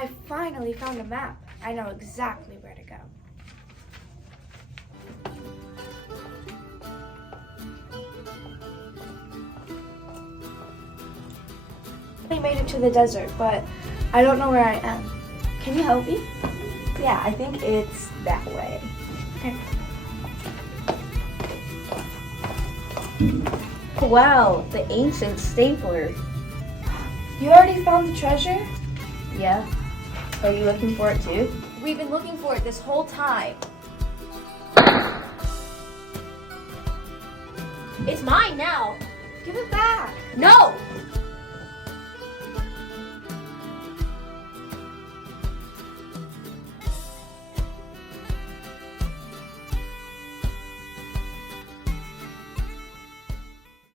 I finally found a map. I know exactly where to go. I made it to the desert, but I don't know where I am. Can you help me? Yeah, I think it's that way. Okay. Wow, the ancient stapler. You already found the treasure? Yeah. Are you looking for it too? We've been looking for it this whole time. It's mine now. Give it back. No!